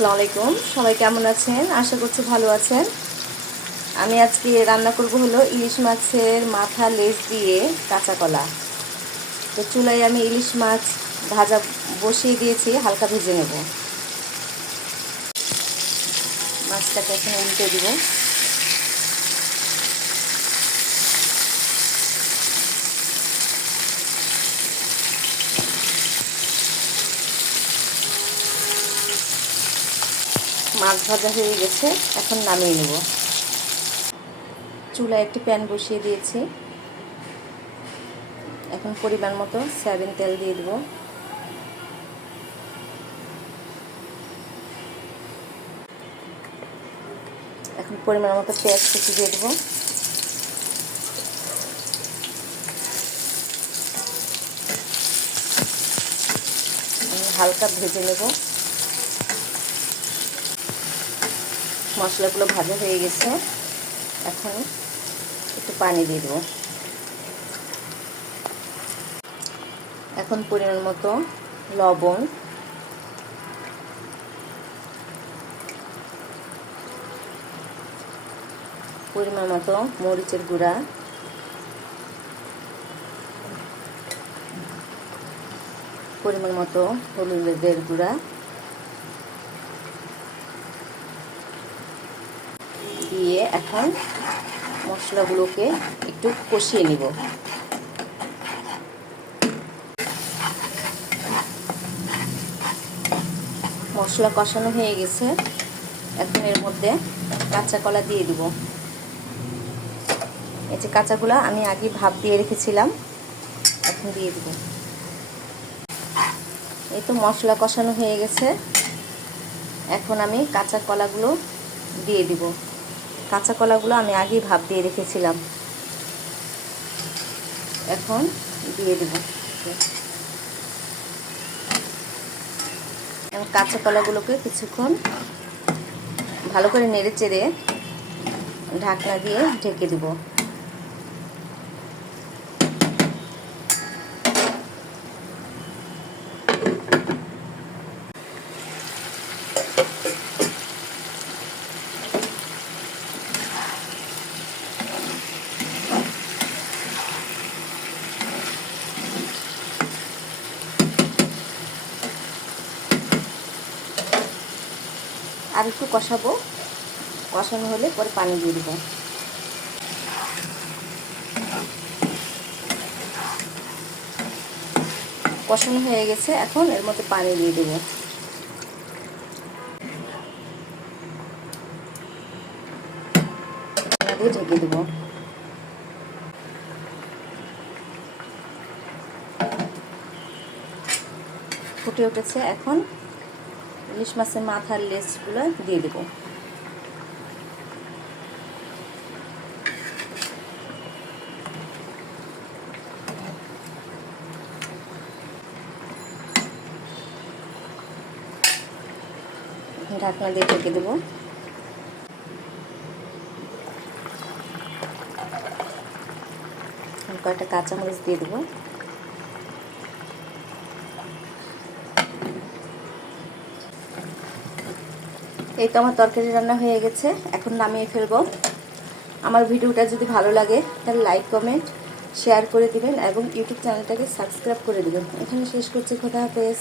আসসালামু আলাইকুম। সবাই কেমন আছেন? আশা করছি ভালো আছেন। আমি আজকে রান্না করব হলো ইলিশ মাছের মাথা লেজ দিয়ে কাঁচা কলা। তো চুলায় আমি ইলিশ মাছ ভাজা বসিয়ে দিয়েছি, হালকা ভেজে নেব। মাছটাকে এখন উল্টে দিব। মাছ ভাজা হয়ে গেছে, এখন নামিয়ে নেব। চুলায় একটি প্যান বসিয়ে দিয়েছি। এখন পরিমাণ মতো সয়াবিন তেল দিয়ে দেব। এখন পরিমাণ মতো পেঁয়াজ কুচি দিয়ে দেবো। হালকা ভেজে নেব। মশলাগুলো ভাজা হয়ে গেছে, এখন একটু পানি দিয়ে দেবো। এখন পরিমাণ মতো লবণ, পরিমাণ মতো মরিচের গুঁড়া, পরিমাণ মতো হলুদের গুঁড়া দিয়ে এখন মশলাগুলোকে একটু কষিয়ে নিব। মশলা কষানো হয়ে গেছে, এখন এর মধ্যে কাঁচা কলা দিয়ে দিব। এই যে কাঁচা কলা আমি আগে ভাপ দিয়ে রেখেছিলাম, এখন দিয়ে দিব। এই তো মশলা কষানো হয়ে গেছে, এখন আমি কাঁচা কলাগুলো দিয়ে দিব। কাঁচা কলাগুলো আমি আগেই ভাপ দিয়ে রেখেছিলাম, এখন দিয়ে দিব। কাঁচা কলাগুলোকে কিছুক্ষণ ভালো করে নেড়ে চেড়ে ঢাকনা দিয়ে ঢেকে দিব। আর একটু কষাবো, কষানো হলে পরে পানি দিয়ে দেবো। কষানো হয়ে গেছে, এখন এর মধ্যে পানি দিয়ে দেবো। দিয়ে ঢেকে দেবো। ফুটে উঠেছে, এখন ইলিশ মাছের মাথার লেজগুলো দিয়ে দেবো। ঢাকনা দিয়ে ঢেকে দেবো। কয়েকটা কাঁচামরিচ দিয়ে দেবো। এই তো আমার তরকারি রান্না হয়ে গেছে, এখন নামিয়ে ফেলবো। আমার ভিডিওটা যদি ভালো লাগে তাহলে লাইক, কমেন্ট, শেয়ার করে দিবেন এবং ইউটিউব চ্যানেলটাকে সাবস্ক্রাইব করে দিবেন। এখানে শেষ করছি। খোদা হাফেজ।